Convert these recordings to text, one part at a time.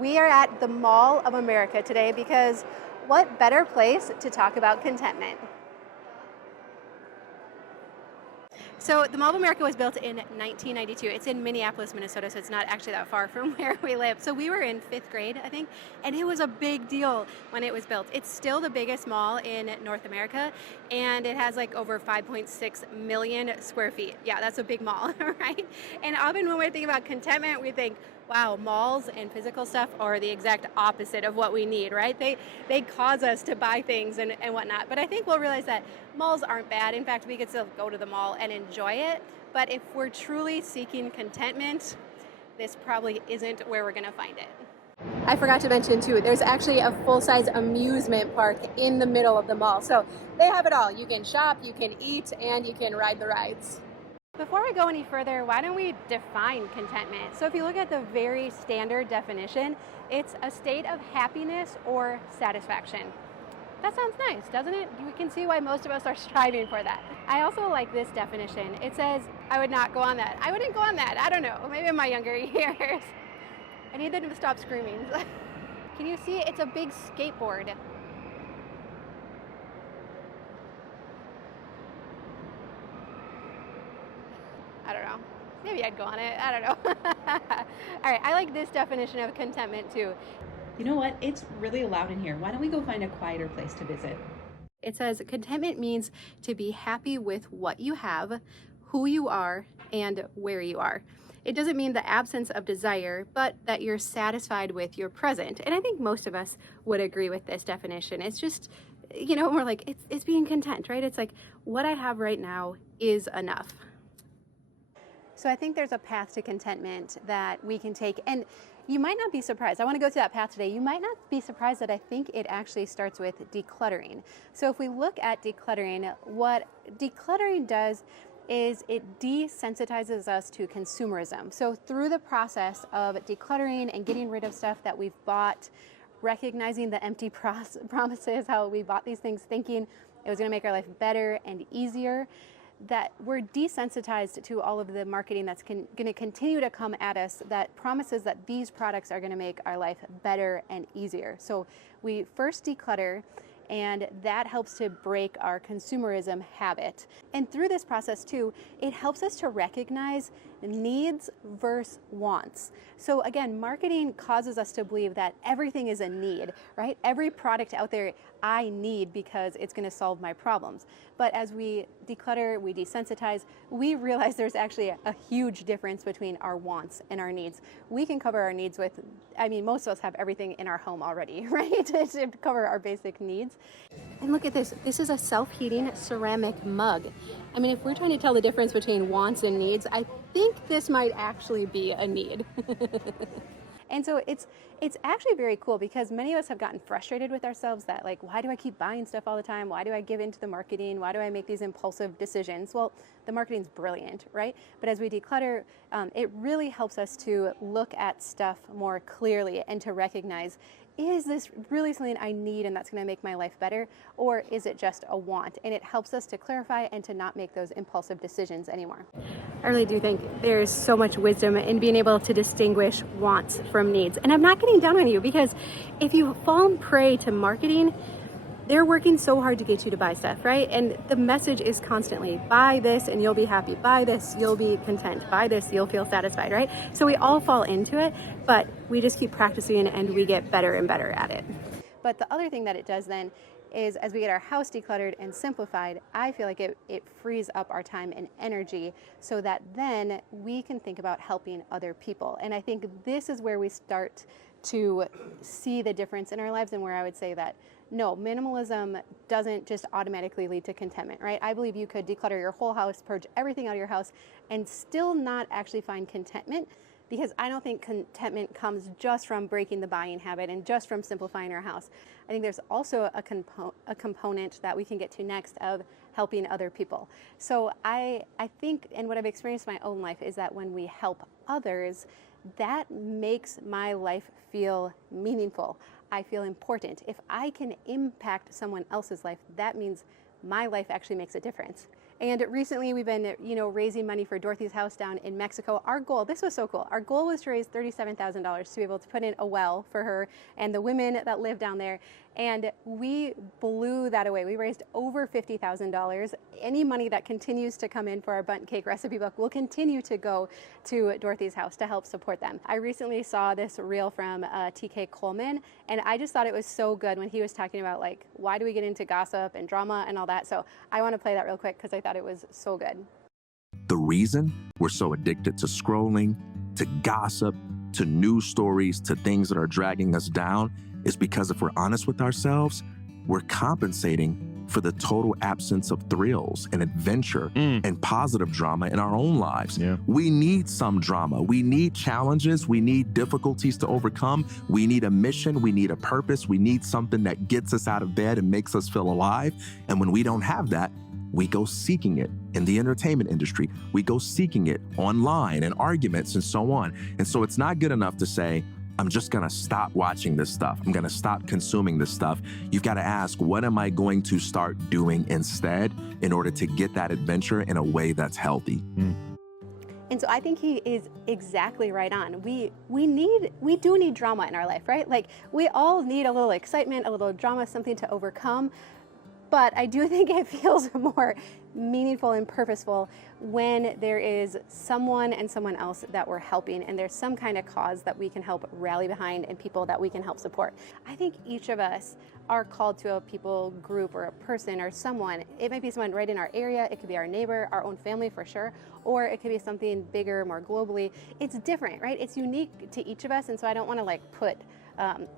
We are at the Mall of America today because what better place to talk about contentment? So the Mall of America was built in 1992. It's in Minneapolis, Minnesota, so it's not actually that far from where we live. So we were in 5th grade, I think, and it was a big deal when it was built. It's still the biggest mall in North America, and it has like over 5.6 million square feet. Yeah, that's a big mall, right? And often when we think about contentment, we think, wow, malls and physical stuff are the exact opposite of what we need, right? They cause us to buy things and whatnot. But I think we'll realize that malls aren't bad. In fact, we could still go to the mall and enjoy it. But if we're truly seeking contentment, this probably isn't where we're going to find it. I forgot to mention too, there's actually a full-size amusement park in the middle of the mall. So they have it all. You can shop, you can eat, and you can ride the rides. Before we go any further, why don't we define contentment? So if you look at the very standard definition, it's a state of happiness or satisfaction. That sounds nice, doesn't it? You can see why most of us are striving for that. I also like this definition. It says, I would not go on that. I wouldn't go on that. I don't know, maybe in my younger years. I need them to stop screaming. Can you see? It's a big skateboard. I don't know. Maybe I'd go on it. I don't know. All right, I like this definition of contentment too. You know what? It's really loud in here. Why don't we go find a quieter place to visit? It says contentment means to be happy with what you have, who you are, and where you are. It doesn't mean the absence of desire, but that you're satisfied with your present. And I think most of us would agree with this definition. It's just, we're like, it's being content, right? It's like what I have right now is enough. So I think there's a path to contentment that we can take, and you might not be surprised. I want to go to that path today. You might not be surprised that I think it actually starts with decluttering. So if we look at decluttering, what decluttering does is it desensitizes us to consumerism. So through the process of decluttering and getting rid of stuff that we've bought, recognizing the empty promises, how we bought these things thinking it was going to make our life better and easier, that we're desensitized to all of the marketing that's going to continue to come at us that promises that these products are going to make our life better and easier. So we first declutter, and that helps to break our consumerism habit. And through this process too, it helps us to recognize needs versus wants. So again, marketing causes us to believe that everything is a need, right? Every product out there I need because it's going to solve my problems. But as we declutter, we desensitize, we realize there's actually a huge difference between our wants and our needs. We can cover our needs with, most of us have everything in our home already, right? To cover our basic needs. And look at this. This is a self-heating ceramic mug. If we're trying to tell the difference between wants and needs, I think this might actually be a need. And so it's actually very cool because many of us have gotten frustrated with ourselves that why do I keep buying stuff all the time? Why do I give into the marketing? Why do I make these impulsive decisions? Well, the marketing's brilliant, right? But as we declutter, it really helps us to look at stuff more clearly and to recognize, is this really something I need and that's going to make my life better? Or is it just a want? And it helps us to clarify and to not make those impulsive decisions anymore. I really do think there's so much wisdom in being able to distinguish wants from needs. And I'm not getting down on you because if you fall prey to marketing, they're working so hard to get you to buy stuff, right? And the message is constantly, buy this and you'll be happy. Buy this, you'll be content. Buy this, you'll feel satisfied, right? So we all fall into it, but we just keep practicing and we get better and better at it. But the other thing that it does then is as we get our house decluttered and simplified, I feel like it frees up our time and energy so that then we can think about helping other people. And I think this is where we start to see the difference in our lives and where I would say that no, minimalism doesn't just automatically lead to contentment, right? I believe you could declutter your whole house, purge everything out of your house, and still not actually find contentment, because I don't think contentment comes just from breaking the buying habit and just from simplifying our house. I think there's also a component that we can get to next of helping other people. So I think, and what I've experienced in my own life is that when we help others, that makes my life feel meaningful. I feel important. If I can impact someone else's life, that means my life actually makes a difference. And recently we've been, raising money for Dorothy's house down in Mexico. Our goal, this was so cool, our goal was to raise $37,000 to be able to put in a well for her and the women that live down there. And we blew that away. We raised over $50,000. Any money that continues to come in for our bundt cake recipe book will continue to go to Dorothy's house to help support them. I recently saw this reel from TK Coleman, and I just thought it was so good when he was talking about, like, why do we get into gossip and drama and all that. So I want to play that real quick because I thought it was so good. The reason we're so addicted to scrolling, to gossip, to news stories, to things that are dragging us down is because if we're honest with ourselves, we're compensating for the total absence of thrills and adventure and positive drama in our own lives. Yeah. We need some drama. We need challenges. We need difficulties to overcome. We need a mission. We need a purpose. We need something that gets us out of bed and makes us feel alive. And when we don't have that, we go seeking it in the entertainment industry. We go seeking it online and arguments and so on. And so it's not good enough to say, I'm just gonna stop watching this stuff. I'm gonna stop consuming this stuff. You've gotta ask, what am I going to start doing instead in order to get that adventure in a way that's healthy? And so I think he is exactly right on. We do need drama in our life, right? Like, we all need a little excitement, a little drama, something to overcome. But I do think it feels more meaningful and purposeful when there is someone and someone else that we're helping, and there's some kind of cause that we can help rally behind and people that we can help support. I think each of us are called to a people group or a person or someone. It might be someone right in our area, it could be our neighbor, our own family for sure, or it could be something bigger, more globally. It's different, right? It's unique to each of us, and so I don't want to like put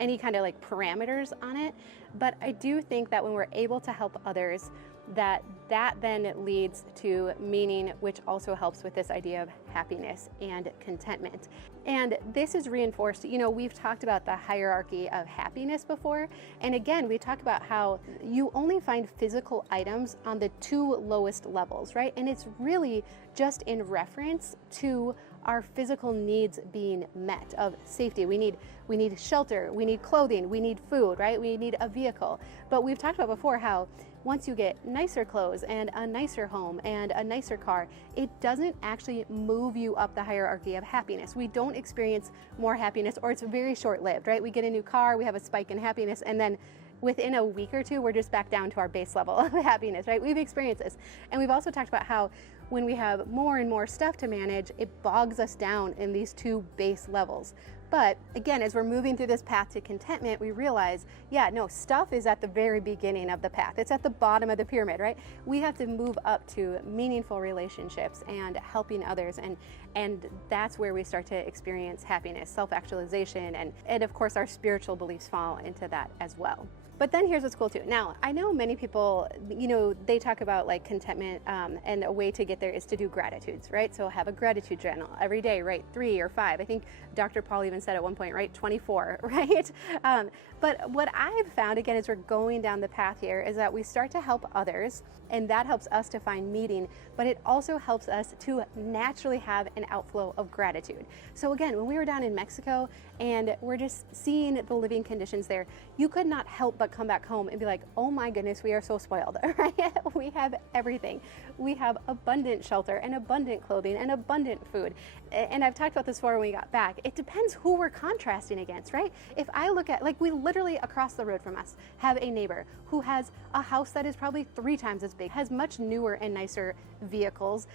any kind of like parameters on it. But I do think that when we're able to help others, that then leads to meaning, which also helps with this idea of happiness and contentment. And this is reinforced, we've talked about the hierarchy of happiness before. And again, we talk about how you only find physical items on the two lowest levels, right? And it's really just in reference to our physical needs being met of safety. We need shelter, we need clothing, we need food, right? We need a vehicle. But we've talked about before how once you get nicer clothes and a nicer home and a nicer car, it doesn't actually move you up the hierarchy of happiness. We don't experience more happiness, or it's very short-lived, right? We get a new car, we have a spike in happiness, and then within a week or two, we're just back down to our base level of happiness, right? We've experienced this. And we've also talked about how when we have more and more stuff to manage, it bogs us down in these two base levels. But again, as we're moving through this path to contentment, we realize, stuff is at the very beginning of the path. It's at the bottom of the pyramid, right? We have to move up to meaningful relationships and helping others. And that's where we start to experience happiness, self-actualization, and of course our spiritual beliefs fall into that as well. But then here's what's cool too. Now, I know many people, they talk about like contentment, and a way to get there is to do gratitudes, right? So have a gratitude journal every day, write 3 or 5. I think Dr. Paul even said at one point, write 24, right? But what I've found, again, as we're going down the path here, is that we start to help others, and that helps us to find meaning, but it also helps us to naturally have an outflow of gratitude. So again, when we were down in Mexico and we're just seeing the living conditions there, you could not help but come back home and be like, oh my goodness, we are so spoiled, right? We have everything. We have abundant shelter and abundant clothing and abundant food. And I've talked about this before when we got back. It depends who we're contrasting against, right? If I look at, like, we literally across the road from us have a neighbor who has a house that is probably 3 times as big, has much newer and nicer vehicles,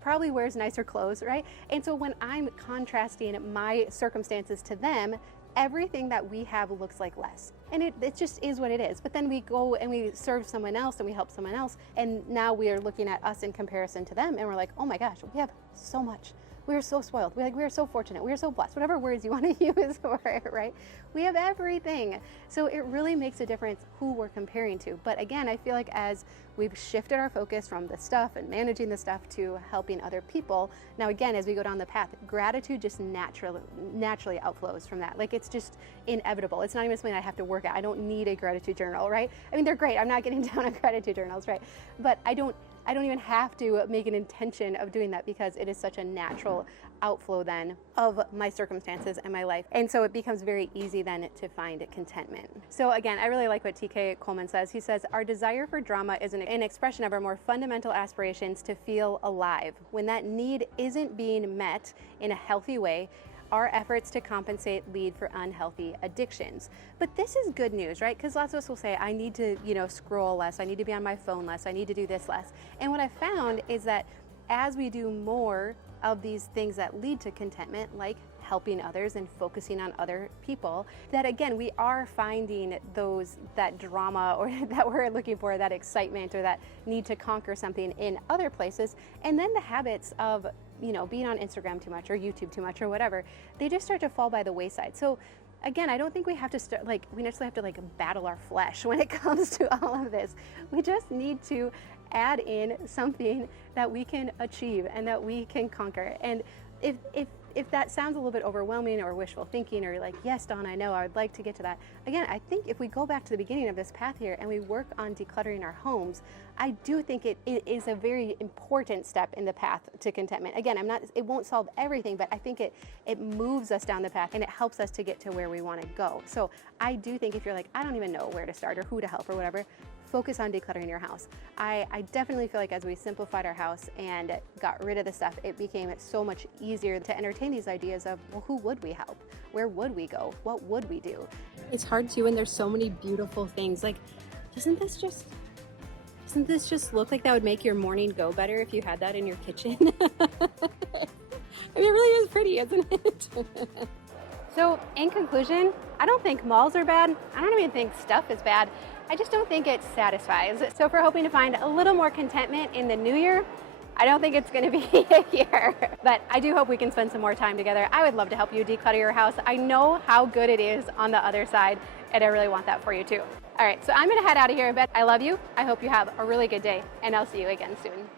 probably wears nicer clothes, right? And so when I'm contrasting my circumstances to them, everything that we have looks like less. And it just is what it is. But then we go and we serve someone else and we help someone else. And now we are looking at us in comparison to them. And we're like, oh my gosh, we have so much. We are so spoiled. We are so fortunate. We are so blessed. Whatever words you want to use for it, right? We have everything. So it really makes a difference who we're comparing to. But again, I feel like as we've shifted our focus from the stuff and managing the stuff to helping other people, now again, as we go down the path, gratitude just naturally outflows from that. Like, it's just inevitable. It's not even something I have to work at. I don't need a gratitude journal, right? I mean, they're great. I'm not getting down on gratitude journals, right? But I I don't even have to make an intention of doing that because it is such a natural outflow then of my circumstances and my life. And so it becomes very easy then to find contentment. So again, I really like what TK Coleman says. He says, our desire for drama is an expression of our more fundamental aspirations to feel alive. When that need isn't being met in a healthy way, our efforts to compensate lead for unhealthy addictions. But this is good news, right? Because lots of us will say, I need to, scroll less, I need to be on my phone less, I need to do this less. And what I found is that as we do more of these things that lead to contentment, like helping others and focusing on other people, that again, we are finding that drama or that we're looking for, that excitement or that need to conquer something in other places. And then the habits of being on Instagram too much or YouTube too much or whatever, they just start to fall by the wayside. So again, I don't think we have to start, we necessarily have to battle our flesh when it comes to all of this. We just need to add in something that we can achieve and that we can conquer. And if that sounds a little bit overwhelming or wishful thinking or like, yes, Dawn, I know, I would like to get to that. Again, I think if we go back to the beginning of this path here and we work on decluttering our homes, I do think it is a very important step in the path to contentment. Again, it won't solve everything, but I think it moves us down the path and it helps us to get to where we want to go. So I do think if you're like, I don't even know where to start or who to help or whatever, focus on decluttering your house. I definitely feel like as we simplified our house and got rid of the stuff, it became so much easier to entertain these ideas of, well, who would we help? Where would we go? What would we do? It's hard too when there's so many beautiful things. Like, doesn't this just look like that would make your morning go better if you had that in your kitchen? I mean, it really is pretty, isn't it? So in conclusion, I don't think malls are bad. I don't even think stuff is bad. I just don't think it satisfies. So if we're hoping to find a little more contentment in the new year, I don't think it's gonna be here. But I do hope we can spend some more time together. I would love to help you declutter your house. I know how good it is on the other side, and I really want that for you too. All right, so I'm gonna head out of here, but I love you. I hope you have a really good day, and I'll see you again soon.